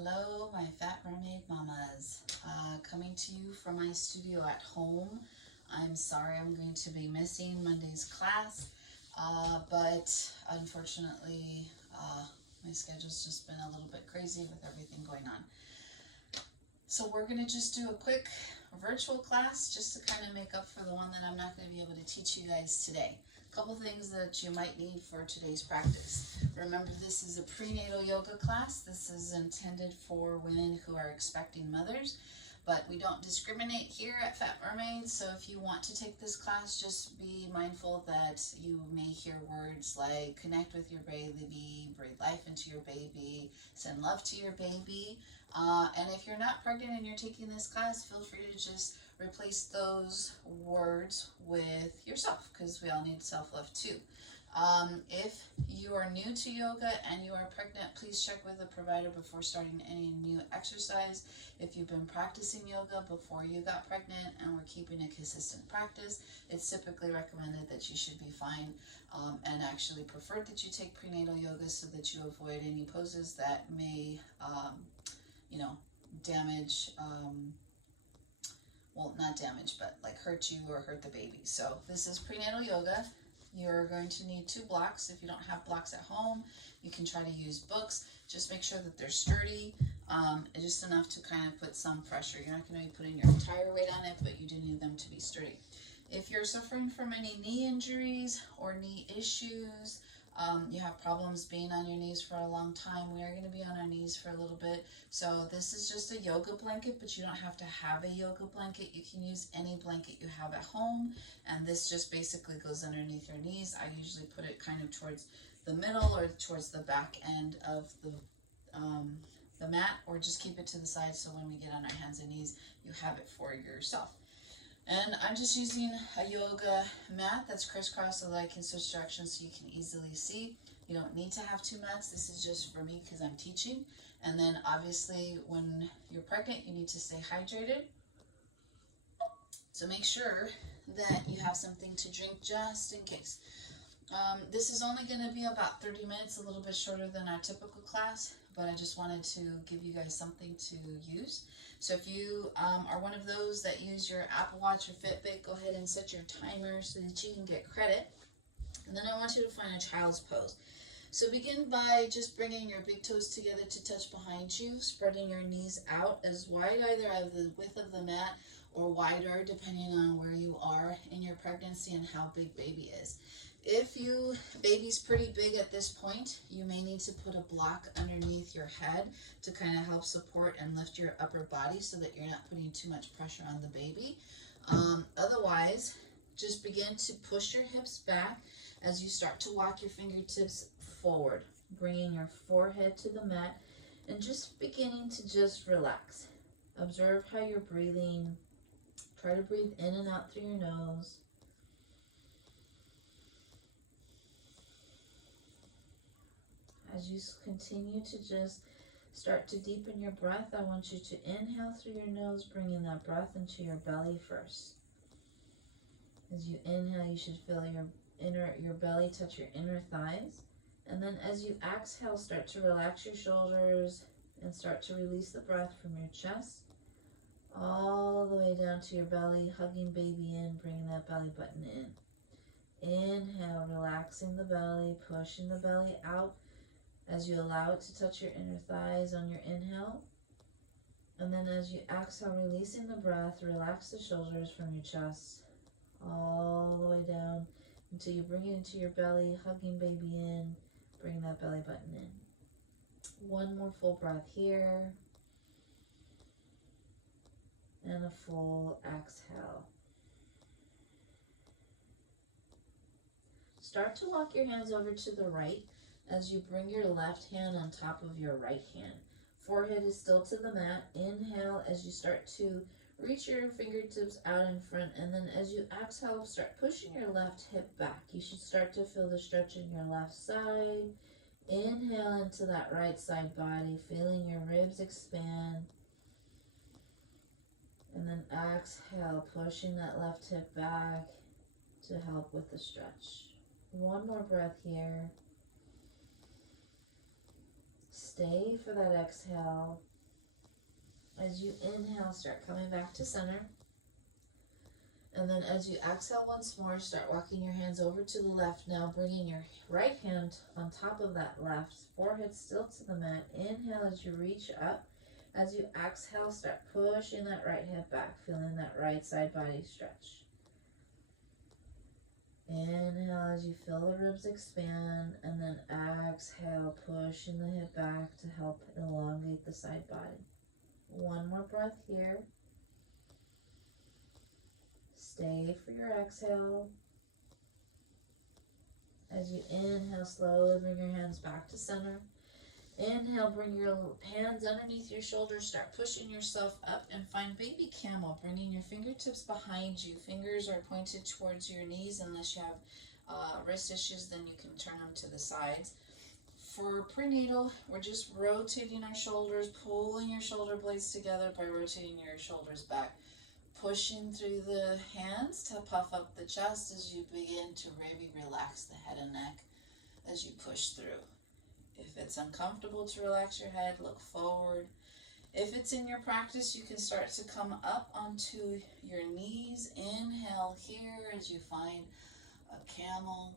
Hello, my Fat Mermaid Mamas. Coming to you from my studio at home. I'm sorry I'm going to be missing Monday's class, but unfortunately, my schedule's just been a little bit crazy with everything going on. So we're going to just do a quick virtual class just to kind of make up for the one that I'm not going to be able to teach you guys today. A couple things that you might need for today's practice. Remember, this is a prenatal yoga class. This is intended for women who are expecting mothers, but we don't discriminate here at Fat Mermaids. So if you want to take this class, just be mindful that you may hear words like connect with your baby, breathe life into your baby, send love to your baby. And if you're not pregnant and you're taking this class, feel free to just replace those words with yourself, because we all need self-love too. If you are new to yoga and you are pregnant, please check with a provider before starting any new exercise. If you've been practicing yoga before you got pregnant and we're keeping a consistent practice, it's typically recommended that you should be fine, and actually preferred that you take prenatal yoga so that you avoid any poses that may damage, well, not damage, but like hurt you or hurt the baby. So this is prenatal yoga. You're going to need 2 blocks. If you don't have blocks at home, you can try to use books. Just make sure that they're sturdy, just enough to kind of put some pressure. You're not going to be putting your entire weight on it, but you do need them to be sturdy. If you're suffering from any knee injuries or knee issues, you have problems being on your knees for a long time, we are going to be on our knees for a little bit. So this is just a yoga blanket, but you don't have to have a yoga blanket. You can use any blanket you have at home, and this just basically goes underneath your knees. I usually put it kind of towards the middle or towards the back end of the mat, or just keep it to the side so when we get on our hands and knees, you have it for yourself. And I'm just using a yoga mat that's crisscrossed so that I can switch directions so you can easily see. You don't need to have 2 mats. This is just for me because I'm teaching. And then obviously when you're pregnant, you need to stay hydrated. So make sure that you have something to drink just in case. This is only going to be about 30 minutes, a little bit shorter than our typical class, but I just wanted to give you guys something to use. So if you are one of those that use your Apple Watch or Fitbit, go ahead and set your timer so that you can get credit. And then I want you to find a child's pose. So begin by just bringing your big toes together to touch behind you, spreading your knees out as wide either of the width of the mat or wider depending on where you are in your pregnancy and how big baby is. If baby's pretty big at this point, you may need to put a block underneath your head to kind of help support and lift your upper body so that you're not putting too much pressure on the baby. Otherwise, just begin to push your hips back as you start to walk your fingertips forward, bringing your forehead to the mat and just beginning to just relax. Observe how you're breathing. Try to breathe in and out through your nose. As you continue to just start to deepen your breath, I want you to inhale through your nose, bringing that breath into your belly first. As you inhale, you should feel your belly touch your inner thighs. And then as you exhale, start to relax your shoulders and start to release the breath from your chest all the way down to your belly, hugging baby in, bringing that belly button in. Inhale, relaxing the belly, pushing the belly out as you allow it to touch your inner thighs on your inhale. And then as you exhale, releasing the breath, relax the shoulders from your chest all the way down until you bring it into your belly, hugging baby in, bring that belly button in. One more full breath here. And a full exhale. Start to walk your hands over to the right as you bring your left hand on top of your right hand. Forehead is still to the mat. Inhale as you start to reach your fingertips out in front, and then as you exhale, start pushing your left hip back. You should start to feel the stretch in your left side. Inhale into that right side body, feeling your ribs expand. And then exhale, pushing that left hip back to help with the stretch. One more breath here. Stay for that exhale. As you inhale, start coming back to center. And then as you exhale once more, start walking your hands over to the left. Now bringing your right hand on top of that left, forehead still to the mat. Inhale as you reach up. As you exhale, start pushing that right hip back, feeling that right side body stretch. Inhale as you feel the ribs expand, and then exhale, pushing the hip back to help elongate the side body. One more breath here. Stay for your exhale. As you inhale, slowly bring your hands back to center. Inhale, bring your hands underneath your shoulders. Start pushing yourself up and find baby camel, bringing your fingertips behind you. Fingers are pointed towards your knees. Unless you have wrist issues, then you can turn them to the sides. For prenatal, we're just rotating our shoulders, pulling your shoulder blades together by rotating your shoulders back. Pushing through the hands to puff up the chest as you begin to really relax the head and neck as you push through. If it's uncomfortable to relax your head, look forward. If it's in your practice, you can start to come up onto your knees. Inhale here as you find a camel.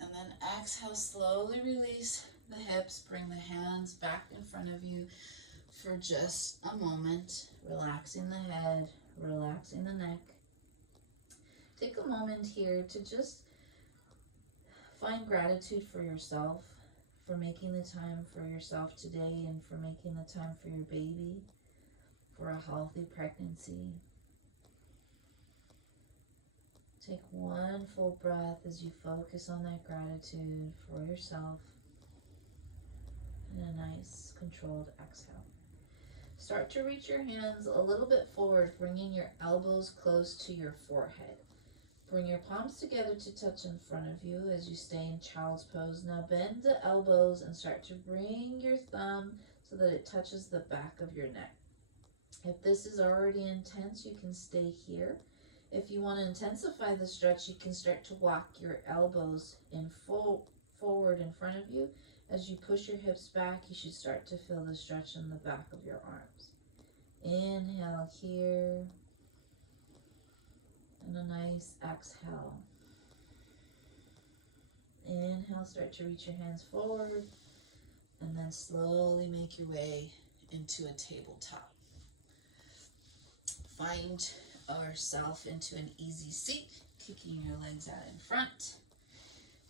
And then exhale, slowly release the hips. Bring the hands back in front of you for just a moment. Relaxing the head, relaxing the neck. Take a moment here to just find gratitude for yourself, for making the time for yourself today, and for making the time for your baby, for a healthy pregnancy. Take one full breath as you focus on that gratitude for yourself, and a nice controlled exhale. Start to reach your hands a little bit forward, bringing your elbows close to your forehead. Bring your palms together to touch in front of you as you stay in child's pose. Now bend the elbows and start to bring your thumb so that it touches the back of your neck. If this is already intense, you can stay here. If you want to intensify the stretch, you can start to walk your elbows in forward in front of you. As you push your hips back, you should start to feel the stretch in the back of your arms. Inhale here. And a nice exhale. Inhale, start to reach your hands forward. And then slowly make your way into a tabletop. Find yourself into an easy seat, kicking your legs out in front.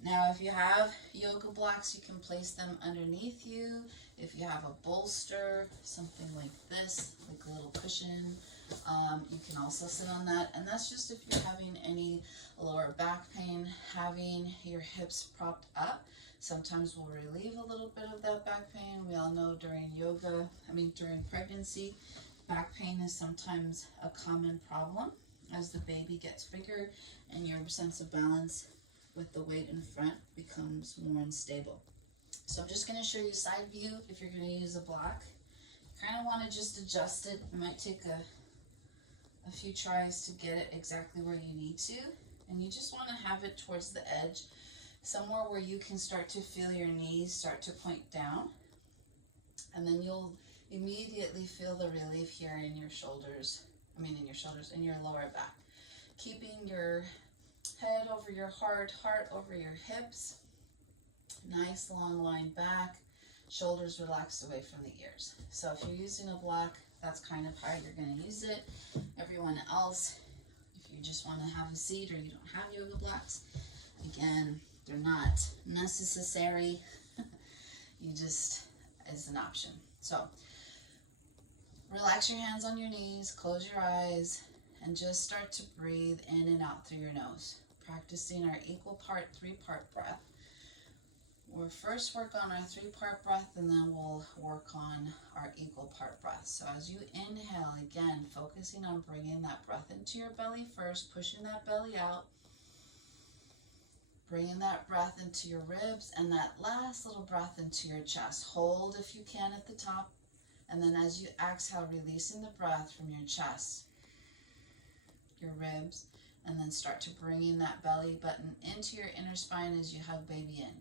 Now, if you have yoga blocks, you can place them underneath you. If you have a bolster, something like this, like a little cushion, you can also sit on that. And that's just if you're having any lower back pain, having your hips propped up. Sometimes will relieve a little bit of that back pain. We all know during during pregnancy, back pain is sometimes a common problem as the baby gets bigger and your sense of balance with the weight in front becomes more unstable. So I'm just going to show you side view if you're going to use a block. You kind of want to just adjust it. It might take a few tries to get it exactly where you need to. And you just want to have it towards the edge, somewhere where you can start to feel your knees start to point down. And then you'll immediately feel the relief here in your shoulders, in your lower back. Keeping your head over your heart over your hips. Nice long line back, shoulders relaxed away from the ears. So if you're using a block, that's kind of how you're going to use it. Everyone else, if you just want to have a seat or you don't have yoga blocks, again, they're not necessary. You just, as an option. So relax your hands on your knees, close your eyes, and just start to breathe in and out through your nose. Practicing our equal part, 3-part breath. We'll first work on our 3-part breath, and then we'll work on our equal part breath. So as you inhale, again, focusing on bringing that breath into your belly first, pushing that belly out, bringing that breath into your ribs, and that last little breath into your chest. Hold if you can at the top, and then as you exhale, releasing the breath from your chest, your ribs, and then start to bringing that belly button into your inner spine as you hug baby in.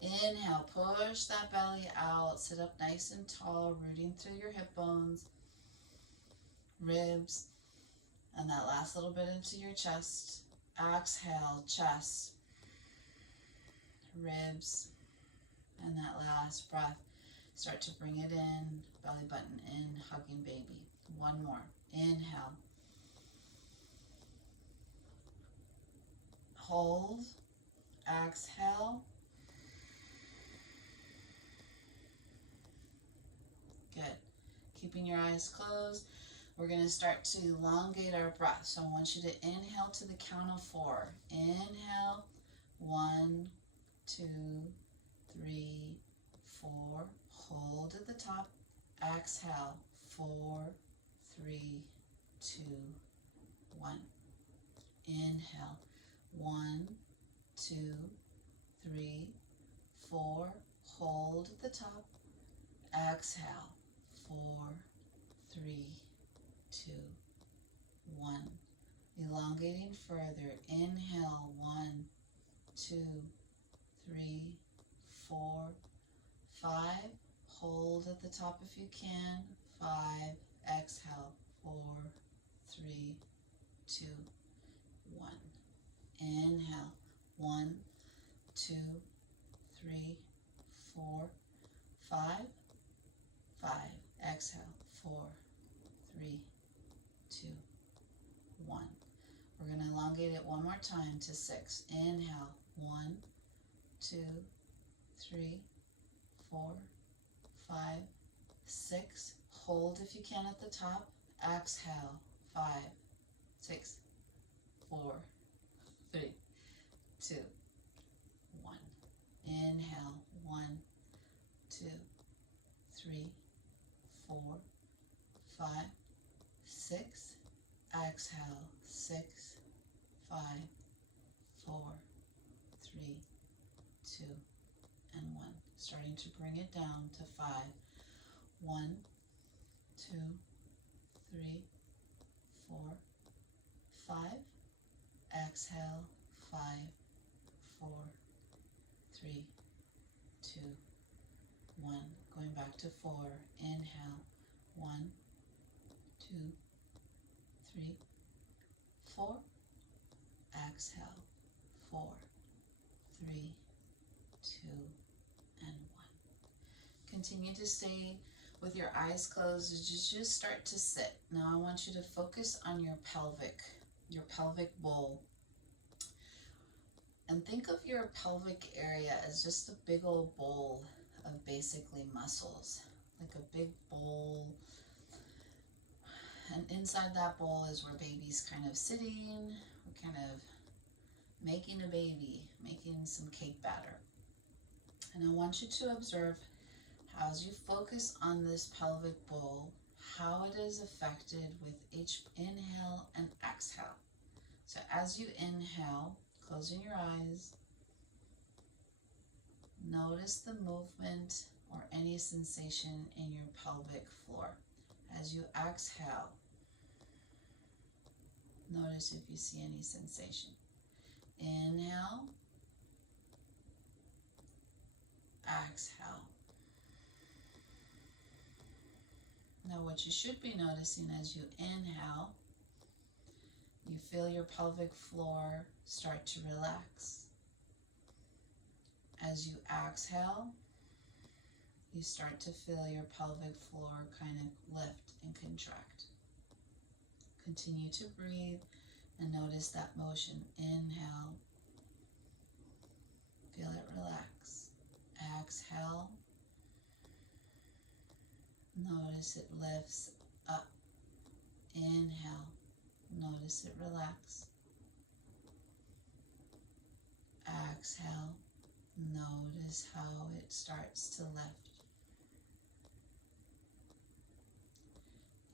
Inhale, push that belly out, sit up nice and tall, rooting through your hip bones, ribs, and that last little bit into your chest. Exhale, chest, ribs, and that last breath. Start to bring it in, belly button in, hugging baby. One more. Inhale. Hold. Exhale. Good. Keeping your eyes closed. We're going to start to elongate our breath. So I want you to inhale to the count of 4. Inhale. 1, 2, 3, 4. Hold at the top. Exhale. 4, 3, 2, 1. Inhale. 1, 2, 3, 4. Hold at the top. Exhale. 4, 3, 2, 1. Elongating further. Inhale. 1, 2, 3, 4, 5. Hold at the top if you can. 5. Exhale. 4, 3, 2, 1. Inhale. 1, 2, 3, 4, 5. 5. Exhale. 4, 3, 2, 1. We're going to elongate it one more time to 6. Inhale. 1, 2, 3, 4, 5, 6. Hold if you can at the top. Exhale. 5, 6, 4, 3, 2, 1. Inhale. 1, 2, 3, 4, 5, 6. Exhale. 6, 5, 4, 3, 2, and 1. Starting to bring it down to 5. 1, 2, 3, 4, 5. Exhale. 5, 4, 3, 2, 1. Going back to 4. Inhale. 1, 2, 3, 4. Exhale. 4, 3, 2, and 1. Continue to stay with your eyes closed as you just start to sit. Now I want you to focus on your pelvic bowl. And think of your pelvic area as just a big old bowl of basically muscles, like a big bowl. And inside that bowl is where baby's kind of sitting. We're kind of making a baby, making some cake batter. And I want you to observe how, as you focus on this pelvic bowl, how it is affected with each inhale and exhale. So as you inhale, closing your eyes, notice the movement or any sensation in your pelvic floor. As you exhale, notice if you see any sensation. Inhale, exhale. Now what you should be noticing as you inhale, you feel your pelvic floor start to relax. As you exhale, you start to feel your pelvic floor kind of lift and contract. Continue to breathe and notice that motion. Inhale, feel it relax. Exhale, notice it lifts up. Inhale, notice it relax. Exhale, notice how it starts to lift.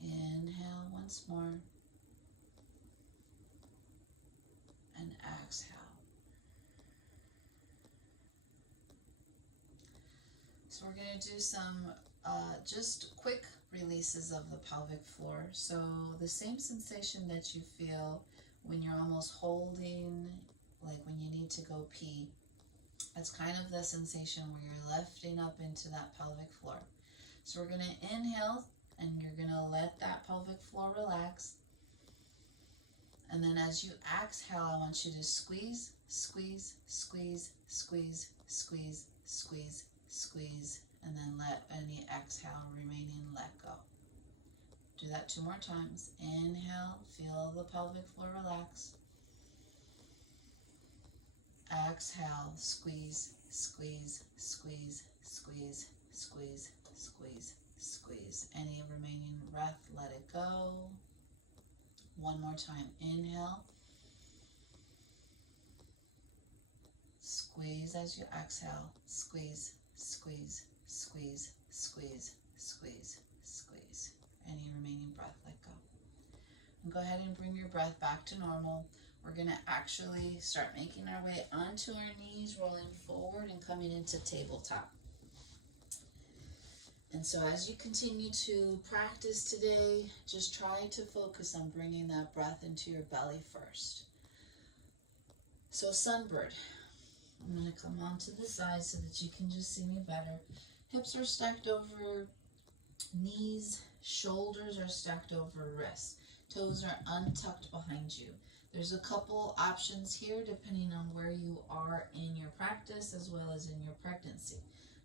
Inhale once more. And exhale. So we're going to do some just quick releases of the pelvic floor. So the same sensation that you feel when you're almost holding, like when you need to go pee. It's kind of the sensation where you're lifting up into that pelvic floor. So we're going to inhale, and you're going to let that pelvic floor relax. And then as you exhale, I want you to squeeze, squeeze, squeeze, squeeze, squeeze, squeeze, squeeze, and then let any exhale remaining let go. Do that 2 more times. Inhale, feel the pelvic floor relax. Exhale, squeeze, squeeze, squeeze, squeeze, squeeze, squeeze, squeeze. Any remaining breath, let it go. 1 more time. Inhale. Squeeze as you exhale. Squeeze, squeeze, squeeze, squeeze, squeeze, squeeze. Any remaining breath, let go. And go ahead and bring your breath back to normal. We're going to actually start making our way onto our knees, rolling forward and coming into tabletop. And so as you continue to practice today, just try to focus on bringing that breath into your belly first. So sunbird. I'm going to come onto the side so that you can just see me better. Hips are stacked over knees, shoulders are stacked over wrists. Toes are untucked behind you. There's a couple options here depending on where you are in your practice as well as in your pregnancy.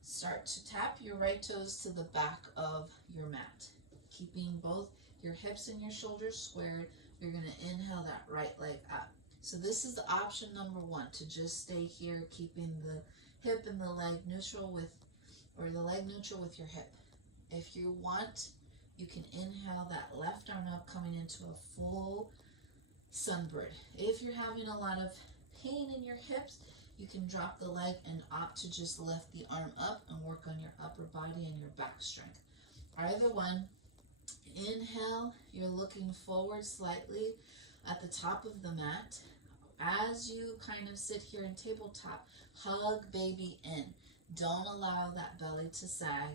Start to tap your right toes to the back of your mat. Keeping both your hips and your shoulders squared, you're going to inhale that right leg up. So this is the option number 1, to just stay here, keeping the hip and the leg neutral with, or the leg neutral with your hip. If you want, you can inhale that left arm up, coming into a full sunbird. If you're having a lot of pain in your hips, you can drop the leg and opt to just lift the arm up and work on your upper body and your back strength. Either one. Inhale, you're looking forward slightly at the top of the mat. As you kind of sit here in tabletop, hug baby in. Don't allow that belly to sag.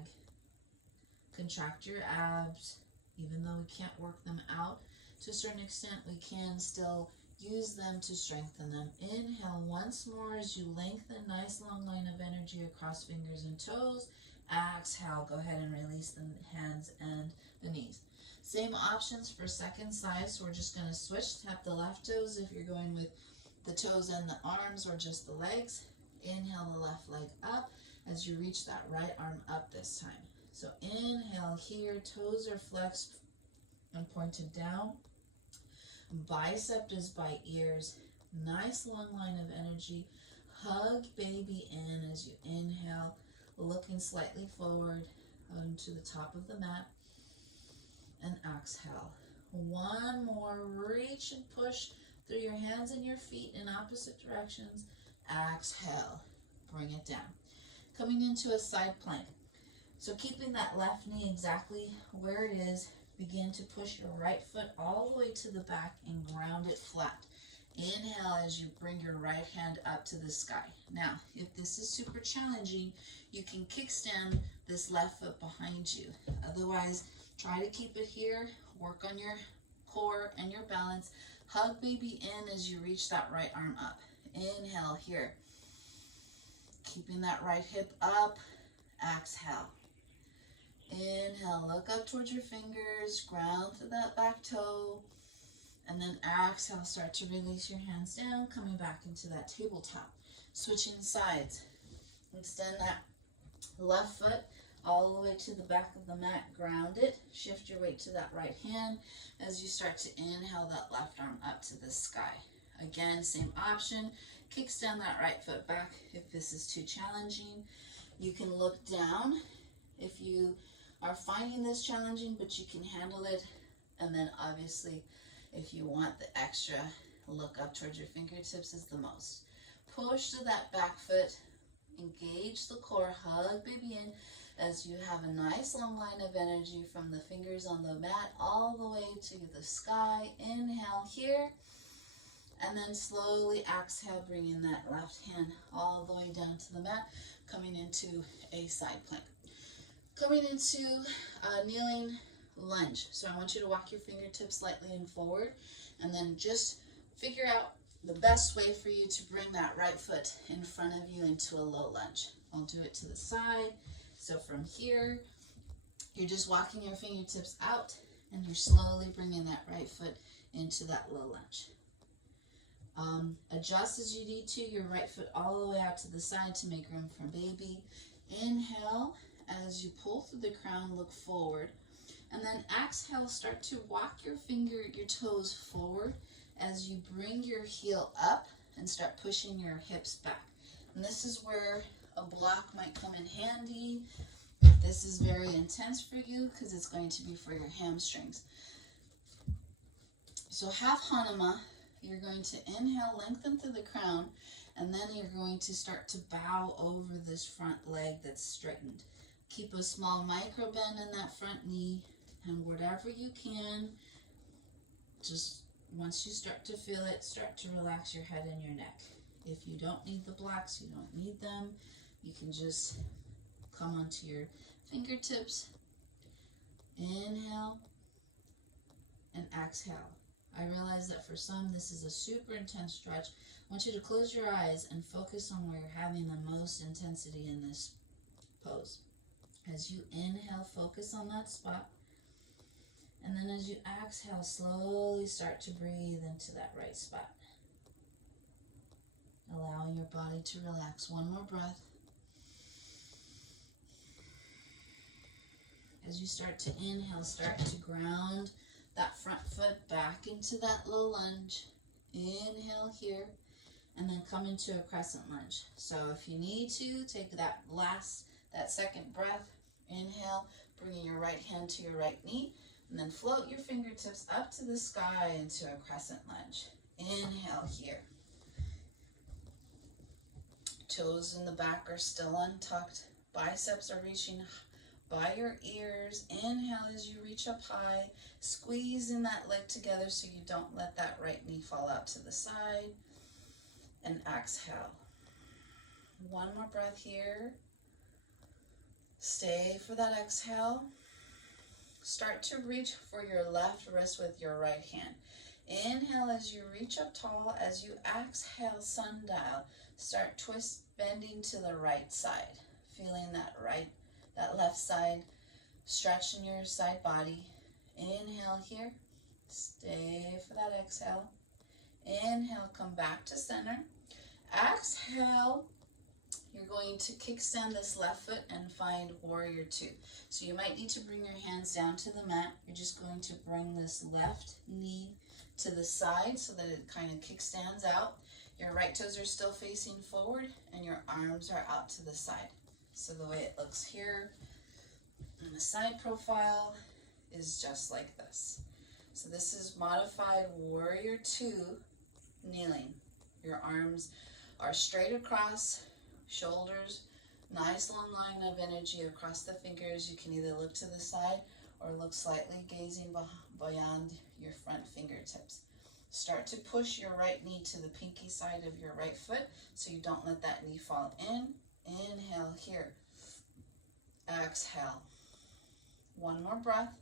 Contract your abs. Even though we can't work them out to a certain extent, we can still use them to strengthen them. Inhale once more as you lengthen, nice long line of energy across fingers and toes. Exhale, go ahead and release the hands and the knees. Same options for second side, so we're just going to switch. Tap the left toes if you're going with the toes and the arms or just the legs. Inhale the left leg up as you reach that right arm up this time. So inhale here, toes are flexed and pointed down. Bicep is by ears. Nice long line of energy. Hug baby in as you inhale, looking slightly forward onto the top of the mat. And exhale. 1 more. Reach and push through your hands and your feet in opposite directions. Exhale. Bring it down. Coming into a side plank. So keeping that left knee exactly where it is, begin to push your right foot all the way to the back and ground it flat. Inhale as you bring your right hand up to the sky. Now, if this is super challenging, you can kickstand this left foot behind you. Otherwise, try to keep it here. Work on your core and your balance. Hug baby in as you reach that right arm up. Inhale here. Keeping that right hip up. Exhale. Inhale, look up towards your fingers, ground to that back toe, and then exhale, start to release your hands down, coming back into that tabletop. Switching sides. Extend that left foot all the way to the back of the mat, ground it, shift your weight to that right hand as you start to inhale that left arm up to the sky. Again, same option, kickstand that right foot back if this is too challenging. You can look down if you are finding this challenging, but you can handle it. And then obviously, if you want the extra, look up towards your fingertips is the most. Push to that back foot, engage the core, hug baby in as you have a nice long line of energy from the fingers on the mat all the way to the sky. Inhale here, and then slowly exhale, bringing that left hand all the way down to the mat, coming into a side plank. Coming into a kneeling lunge. So I want you to walk your fingertips slightly in forward and then just figure out the best way for you to bring that right foot in front of you into a low lunge. I'll do it to the side. So from here, you're just walking your fingertips out and you're slowly bringing that right foot into that low lunge. Adjust as you need to, your right foot all the way out to the side to make room for baby. Inhale, as you pull through the crown, look forward. And then exhale, start to walk your toes forward as you bring your heel up and start pushing your hips back. And this is where a block might come in handy. This is very intense for you because it's going to be for your hamstrings. So half Hanuma, you're going to inhale, lengthen through the crown, and then you're going to start to bow over this front leg that's straightened. Keep a small micro bend in that front knee, and whatever you can, just once you start to feel it, start to relax your head and your neck. If you don't need the blocks, you don't need them. You can just come onto your fingertips. Inhale and exhale. I realize that for some, this is a super intense stretch. I want you to close your eyes and focus on where you're having the most intensity in this pose. As you inhale, focus on that spot. And then as you exhale, slowly start to breathe into that right spot. Allowing your body to relax. One more breath. As you start to inhale, start to ground that front foot back into that low lunge. Inhale here, and then come into a crescent lunge. So if you need to, take that second breath. Inhale, bringing your right hand to your right knee, and then float your fingertips up to the sky into a crescent lunge. Inhale here. Toes in the back are still untucked. Biceps are reaching by your ears. Inhale as you reach up high, squeezing that leg together so you don't let that right knee fall out to the side. And exhale. One more breath here. Stay for that exhale. Start to reach for your left wrist with your right hand. Inhale as you reach up tall. As you exhale, sundial. Start bending to the right side. Feeling that left side stretch in your side body. Inhale here. Stay for that exhale. Inhale, come back to center. Exhale. You're going to kickstand this left foot and find warrior two. So you might need to bring your hands down to the mat. You're just going to bring this left knee to the side so that it kind of kickstands out. Your right toes are still facing forward and your arms are out to the side. So the way it looks here in the side profile is just like this. So this is modified warrior two, kneeling. Your arms are straight across, shoulders, nice long line of energy across the fingers. You can either look to the side or look slightly gazing beyond your front fingertips. Start to push your right knee to the pinky side of your right foot so you don't let that knee fall in. Inhale here. Exhale. One more breath.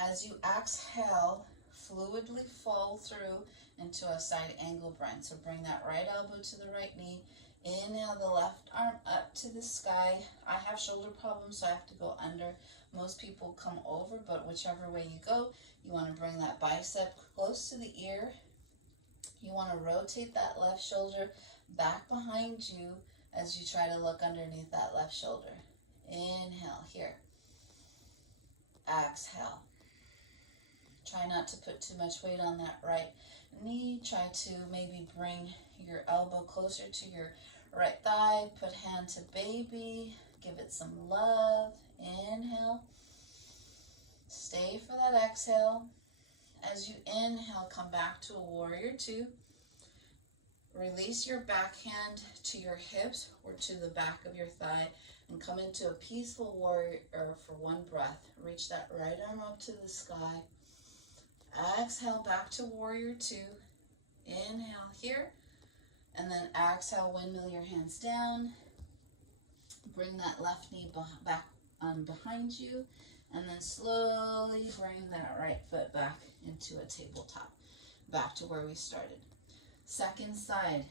As you exhale, fluidly fall through into a side angle grind. So bring that right elbow to the right knee. Inhale the left arm up to the sky. I have shoulder problems, so I have to go under. Most people come over, but whichever way you go, you want to bring that bicep close to the ear. You want to rotate that left shoulder back behind you as you try to look underneath that left shoulder. Inhale here. Exhale. Try not to put too much weight on that right knee. Try to maybe bring your elbow closer to your right thigh. Put hand to baby. Give it some love. Inhale. Stay for that exhale. As you inhale, come back to a warrior two. Release your backhand to your hips or to the back of your thigh and come into a peaceful warrior for one breath. Reach that right arm up to the sky. Exhale back to warrior two. Inhale here. And then exhale, windmill your hands down. Bring that left knee back behind you. And then slowly bring that right foot back into a tabletop. back to where we started. Second side,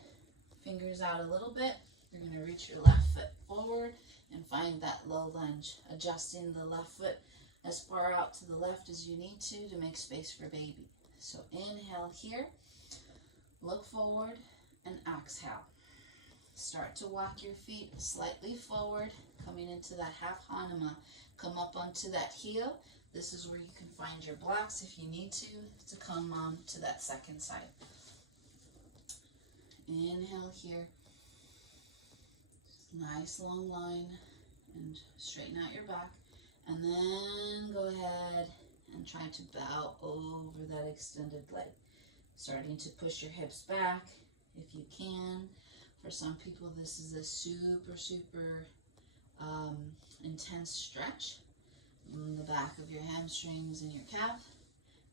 fingers out a little bit. You're going to reach your left foot forward and find that low lunge, adjusting the left foot as far out to the left as you need to make space for baby. So inhale here, look forward, and exhale. Start to walk your feet slightly forward, coming into that half Hanuma. Come up onto that heel. This is where you can find your blocks if you need to come on to that second side. Inhale here. Nice long line, and straighten out your back. And then go ahead and try to bow over that extended leg. Starting to push your hips back if you can. For some people, this is a super intense stretch in the back of your hamstrings and your calf.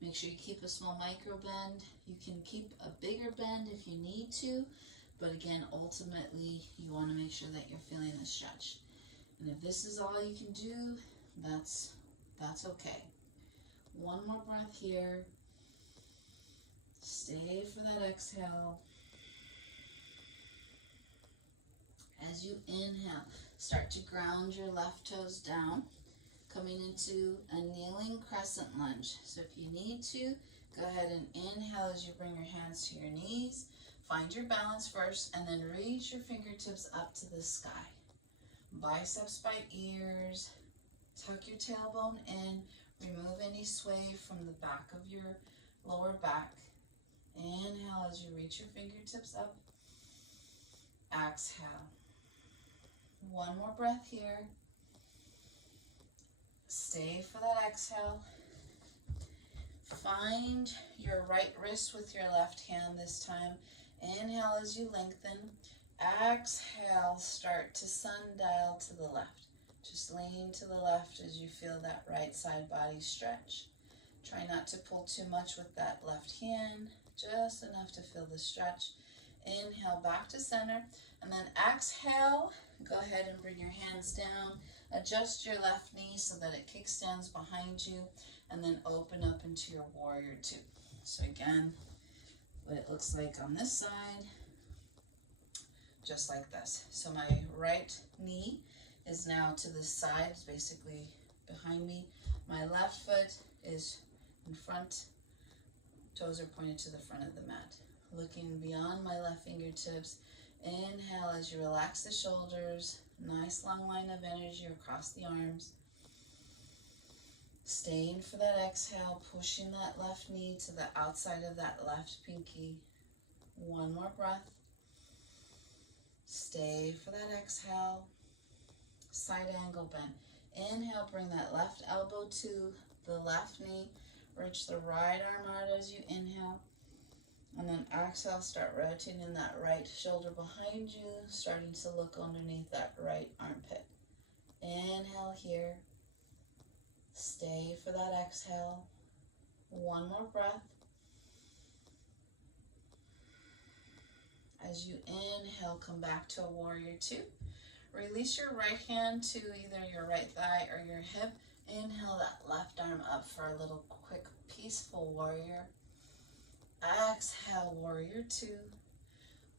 Make sure you keep a small micro bend. You can keep a bigger bend if you need to, but again, ultimately, you want to make sure that you're feeling the stretch. And if this is all you can do, that's okay. One more breath here. Stay for that exhale. As you inhale, start to ground your left toes down, coming into a kneeling crescent lunge. So if you need to, go ahead and inhale as you bring your hands to your knees. Find your balance first, and then reach your fingertips up to the sky. Biceps by ears. Tuck your tailbone in. Remove any sway from the back of your lower back. Inhale as you reach your fingertips up. Exhale. One more breath here. Stay for that exhale. Find your right wrist with your left hand this time. Inhale as you lengthen. Exhale, start to sundial to the left. Just lean to the left as you feel that right side body stretch. Try not to pull too much with that left hand, just enough to feel the stretch. Inhale back to center, and then exhale, go ahead and bring your hands down. Adjust your left knee so that it kickstands behind you, and then open up into your warrior two. So again, what it looks like on this side, just like this. So my right knee is now to the side, it's basically behind me. My left foot is in front, toes are pointed to the front of the mat. Looking beyond my left fingertips, inhale as you relax the shoulders, nice long line of energy across the arms. Staying for that exhale, pushing that left knee to the outside of that left pinky. One more breath. Stay for that exhale. Side angle bend. Inhale, bring that left elbow to the left knee. Reach the right arm out as you inhale. And then exhale, start rotating that right shoulder behind you, starting to look underneath that right armpit. Inhale here. Stay for that exhale. One more breath. As you inhale, come back to a warrior two. Release your right hand to either your right thigh or your hip. Inhale that left arm up for a little quick peaceful warrior. Exhale, warrior two.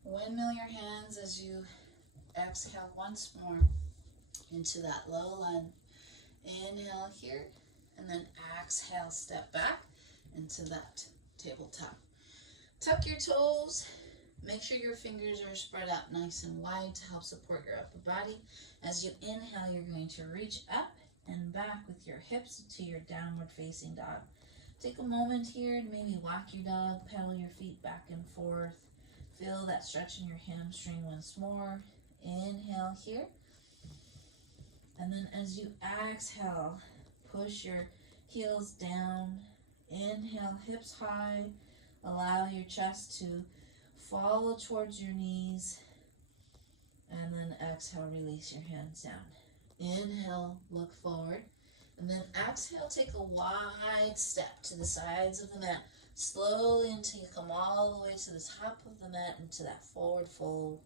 Windmill your hands as you exhale once more into that low lunge. Inhale here, and then exhale, step back into that tabletop. Tuck your toes. Make sure your fingers are spread out nice and wide to help support your upper body. As you inhale, you're going to reach up and back with your hips to your downward facing dog. Take a moment here and maybe walk your dog, pedal your feet back and forth. Feel that stretch in your hamstring once more. Inhale here. And then as you exhale, push your heels down. Inhale, hips high. Allow your chest to follow towards your knees. And then exhale, release your hands down. Inhale, look forward. And then exhale, take a wide step to the sides of the mat. Slowly until you come all the way to the top of the mat into that forward fold.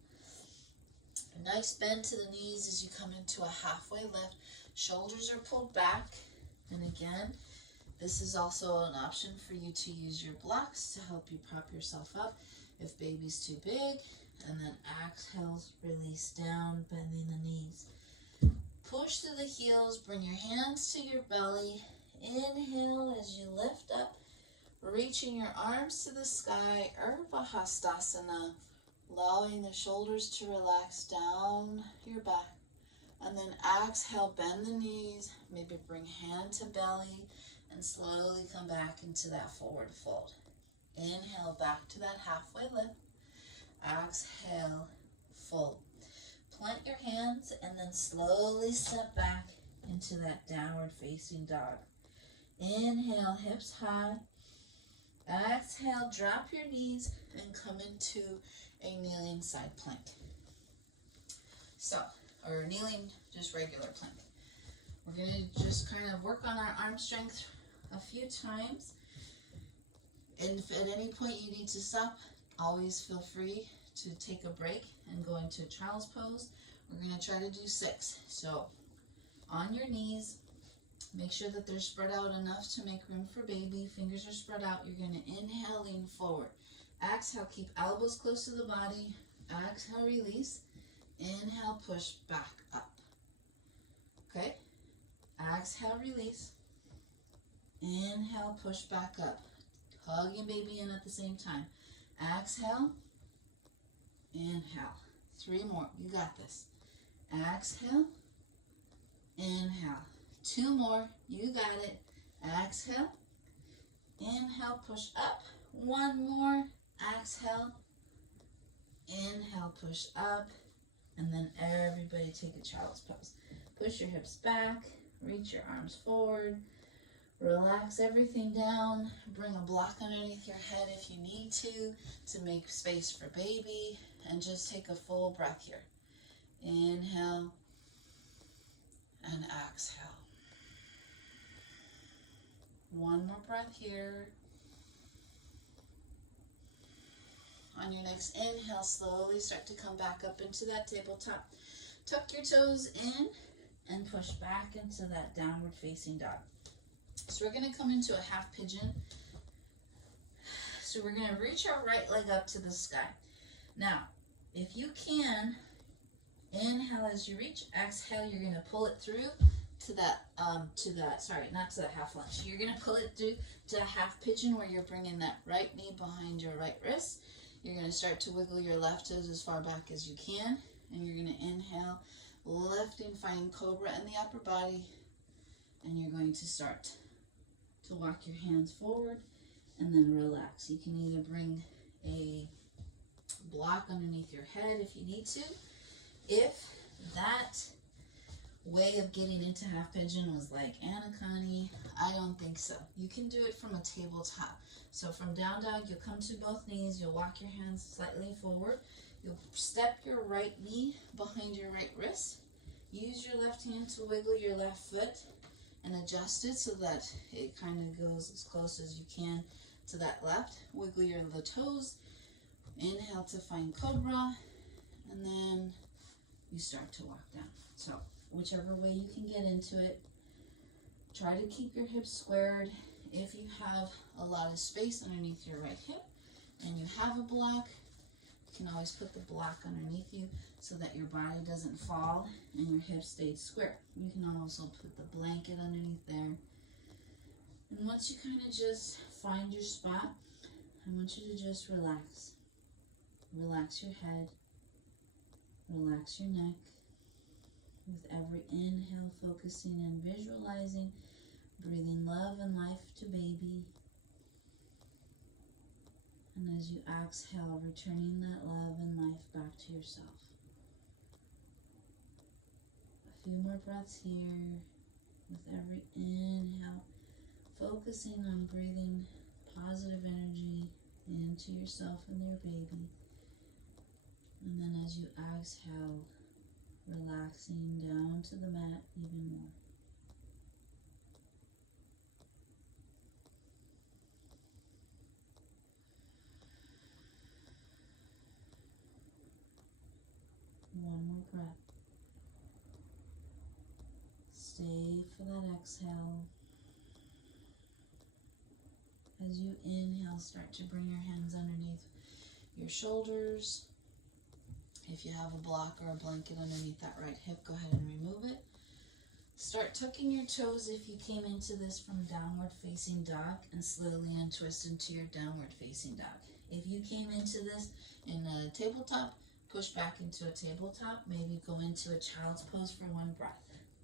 A nice bend to the knees as you come into a halfway lift. Shoulders are pulled back. And again, This is also an option for you to use your blocks to help you prop yourself up if baby's too big. And then exhale, release down, bending the knees. Push through the heels, bring your hands to your belly. Inhale as you lift up, reaching your arms to the sky, Urdhva Hastasana, allowing the shoulders to relax down your back. And then exhale, bend the knees, maybe bring hand to belly, and slowly come back into that forward fold. Inhale, back to that halfway lift. Exhale, fold. Plant your hands and then slowly step back into that downward facing dog. Inhale, hips high. Exhale, drop your knees and come into a kneeling side plank. Or kneeling, just regular plank. We're going to just kind of work on our arm strength a few times. And if at any point you need to stop, always feel free to take a break and go into child's pose. We're going to try to do 6. So on your knees, make sure that they're spread out enough to make room for baby. Fingers are spread out. You're going to inhale, lean forward. Exhale, keep elbows close to the body. Exhale, release. Inhale, push back up. Okay? Exhale, release. Inhale, push back up. Hugging baby in at the same time. Exhale. Inhale. 3 more. You got this. Exhale. Inhale. 2 more. You got it. Exhale. Inhale, push up. 1 more. Exhale. Inhale, push up. And then everybody take a child's pose. Push your hips back. Reach your arms forward. Relax everything down. Bring a block underneath your head if you need to make space for baby. And just take a full breath here. Inhale and exhale. 1 more breath here. On your next inhale, slowly start to come back up into that tabletop. Tuck your toes in and push back into that downward facing dog. So we're going to come into a half pigeon. So we're going to reach our right leg up to the sky. Now, if you can, inhale as you reach. Exhale, you're going to pull it through to that, not to that half lunge. You're going to pull it through to a half pigeon where you're bringing that right knee behind your right wrist. You're going to start to wiggle your left toes as far back as you can. And you're going to inhale, lifting, finding cobra in the upper body. And you're going to start to walk your hands forward and then relax. You can either bring a block underneath your head if you need to. If that way of getting into half pigeon was like Anna Connie, I don't think so. You can do it from a tabletop. So from down dog, you'll come to both knees, you'll walk your hands slightly forward, you'll step your right knee behind your right wrist, use your left hand to wiggle your left foot and adjust it so that it kind of goes as close as you can to that left. Wiggle the toes, inhale to find cobra, and then you start to walk down. So whichever way you can get into it, try to keep your hips squared. If you have a lot of space underneath your right hip and you have a block, you can always put the block underneath you so that your body doesn't fall and your hips stay square. You can also put the blanket underneath there. And once you kind of just find your spot, I want you to just relax. Relax your head. Relax your neck. With every inhale, focusing and visualizing, breathing love and life to baby. And as you exhale, returning that love and life back to yourself. A few more breaths here. With every inhale, focusing on breathing positive energy into yourself and your baby. And then as you exhale, relaxing down to the mat even more. One more breath. Stay for that exhale. As you inhale, start to bring your hands underneath your shoulders. If you have a block or a blanket underneath that right hip, go ahead and remove it. Start tucking your toes if you came into this from downward facing dog, and slowly untwist into your downward facing dog. If you came into this in a tabletop, push back into a tabletop, maybe go into a child's pose for one breath.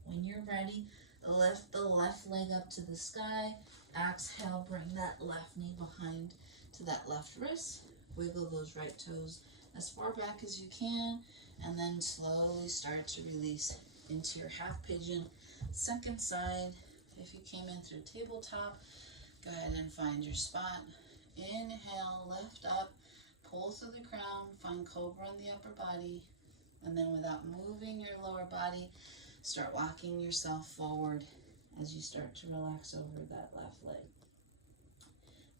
When you're ready, lift the left leg up to the sky. Exhale, bring that left knee behind to that left wrist. Wiggle those right toes as far back as you can, and then slowly start to release into your half pigeon. Second side, if you came in through tabletop, go ahead and find your spot. Inhale, lift up, pull through the crown, find cobra in the upper body, and then without moving your lower body, start walking yourself forward as you start to relax over that left leg.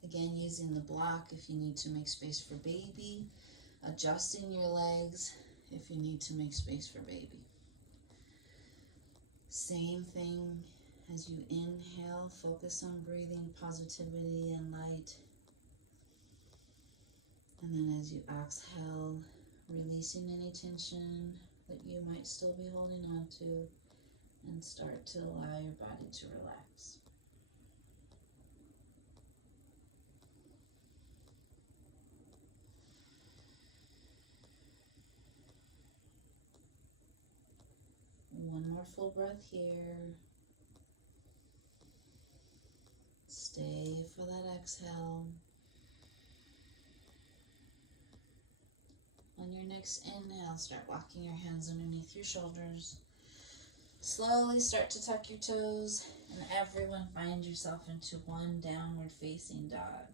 Again, using the block if you need to make space for baby, adjusting your legs if you need to make space for baby. Same thing as you inhale, focus on breathing, positivity and light. And then as you exhale, releasing any tension that you might still be holding on to, and start to allow your body to relax. One more full breath here. Stay for that exhale. On your next inhale, start walking your hands underneath your shoulders. Slowly start to tuck your toes, and everyone find yourself into one downward facing dog.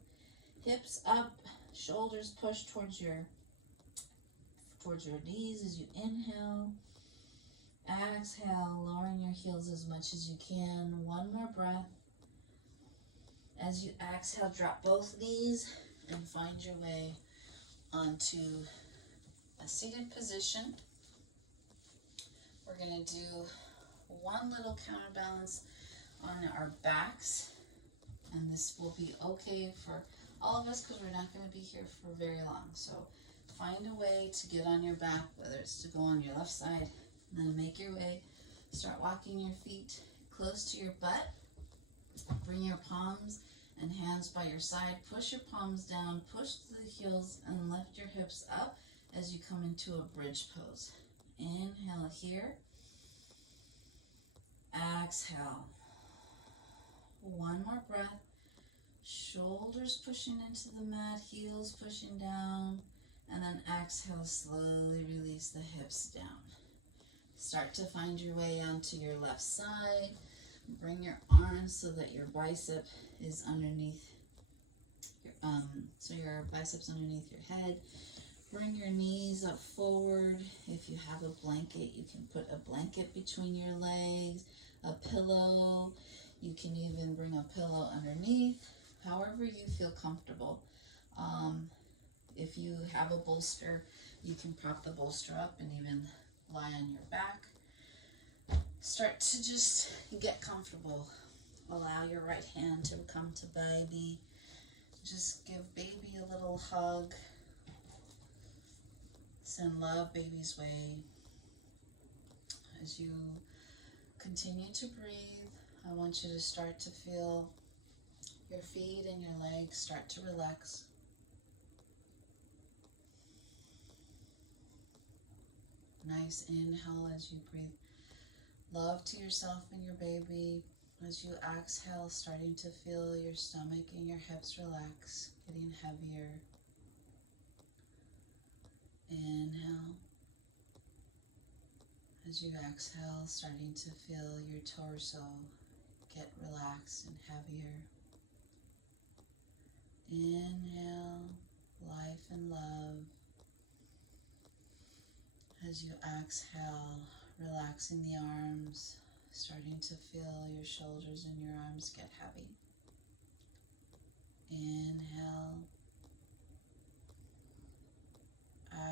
Hips up, shoulders push towards your knees as you inhale. Exhale, lowering your heels as much as you can. One more breath. As you exhale, drop both knees and find your way onto a seated position. We're going to do one little counterbalance on our backs, and this will be okay for all of us because we're not going to be here for very long. So find a way to get on your back, whether it's to go on your left side, and then make your way. Start walking your feet close to your butt. Bring your palms and hands by your side. Push your palms down, push the heels, and lift your hips up as you come into a bridge pose. Inhale here. Exhale. One more breath. Shoulders pushing into the mat, heels pushing down, and then exhale, slowly release the hips down. Start to find your way onto your left side. Bring your arms so that your bicep is underneath your biceps underneath your head. Bring your knees up forward. If you have a blanket, you can put a blanket between your legs, a pillow. You can even bring a pillow underneath, however you feel comfortable. If you have a bolster, you can prop the bolster up and even lie on your back. Start to just get comfortable. Allow your right hand to come to baby. Just give baby a little hug. Send love baby's way. As you continue to breathe, I want you to start to feel your feet and your legs start to relax. Nice inhale as you breathe love to yourself and your baby. As you exhale, starting to feel your stomach and your hips relax, getting heavier. Inhale. As you exhale, starting to feel your torso get relaxed and heavier. Inhale, life and love. As you exhale, relaxing the arms, starting to feel your shoulders and your arms get heavy. Inhale.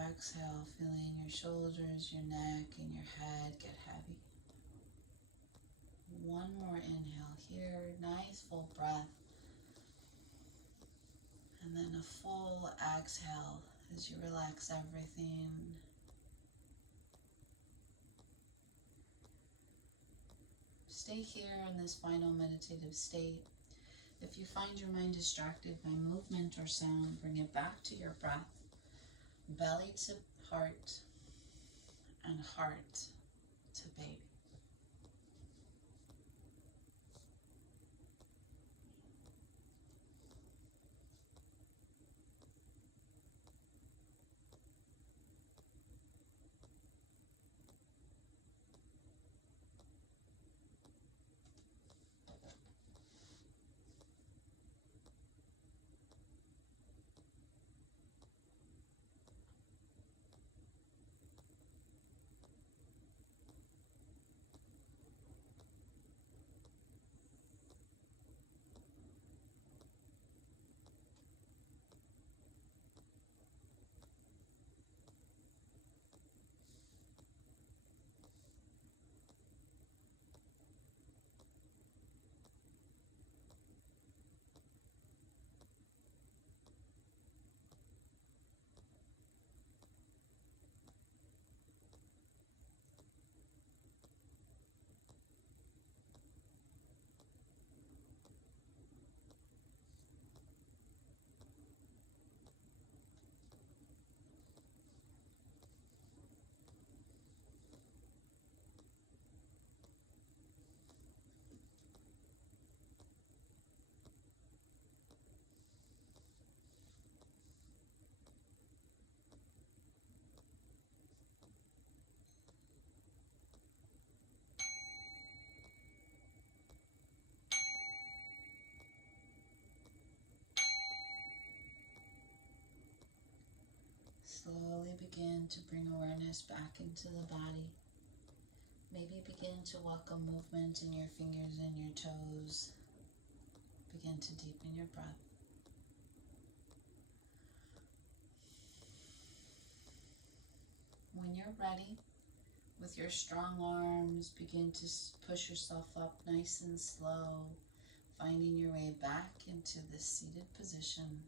Exhale, feeling your shoulders, your neck, and your head get heavy. One more inhale here. Nice full breath. a full exhale as you relax everything. Stay here in this final meditative state. If you find your mind distracted by movement or sound, bring it back to your breath. Belly to heart and heart to baby. Slowly begin to bring awareness back into the body. Maybe begin to welcome movement in your fingers and your toes. Begin to deepen your breath. When you're ready, with your strong arms, begin to push yourself up nice and slow, finding your way back into this seated position.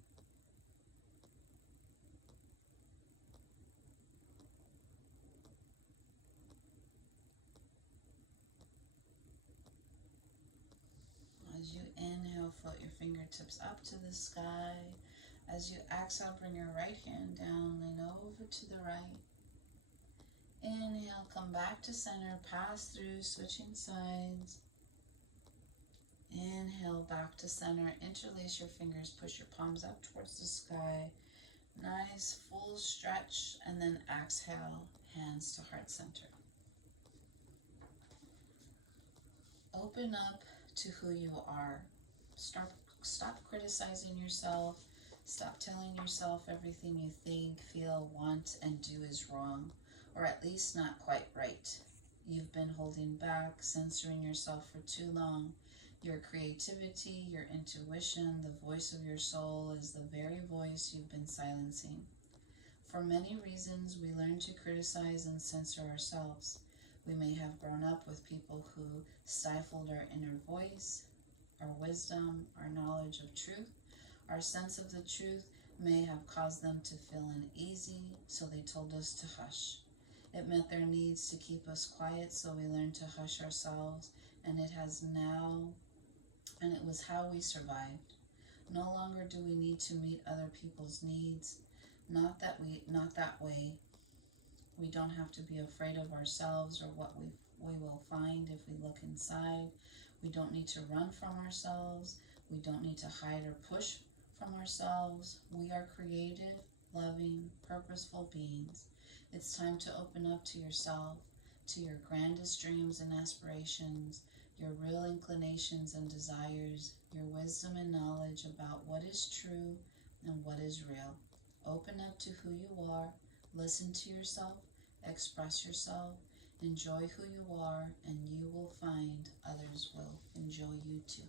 As you inhale, float your fingertips up to the sky. As you exhale, bring your right hand down, lean over to the right. Inhale, come back to center, pass through, switching sides. Inhale, back to center, interlace your fingers, push your palms up towards the sky. Nice full stretch, and then exhale, hands to heart center. Open up to who you are. Stop criticizing yourself. Stop telling yourself everything you think, feel, want, and do is wrong, or at least not quite right. You've been holding back, censoring yourself for too long. Your creativity, your intuition, the voice of your soul is the very voice you've been silencing. For many reasons, we learn to criticize and censor ourselves. We may have grown up with people who stifled our inner voice, our wisdom, our knowledge of truth. Our sense of the truth may have caused them to feel uneasy, so they told us to hush. It met their needs to keep us quiet, so we learned to hush ourselves, and it was how we survived. No longer do we need to meet other people's needs. Not that way. We don't have to be afraid of ourselves or what we will find if we look inside. We don't need to run from ourselves. We don't need to hide or push from ourselves. We are creative, loving, purposeful beings. It's time to open up to yourself, to your grandest dreams and aspirations, your real inclinations and desires, your wisdom and knowledge about what is true and what is real. Open up to who you are, listen to yourself, express yourself, enjoy who you are, and you will find others will enjoy you too.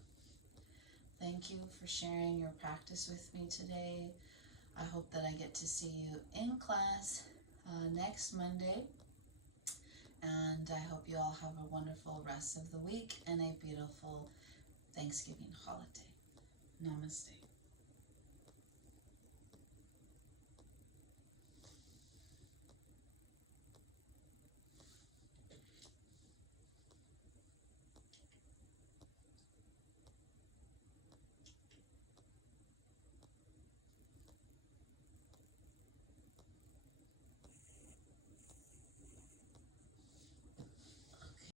Thank you for sharing your practice with me today. I hope that I get to see you in class next Monday. And I hope you all have a wonderful rest of the week and a beautiful Thanksgiving holiday. Namaste.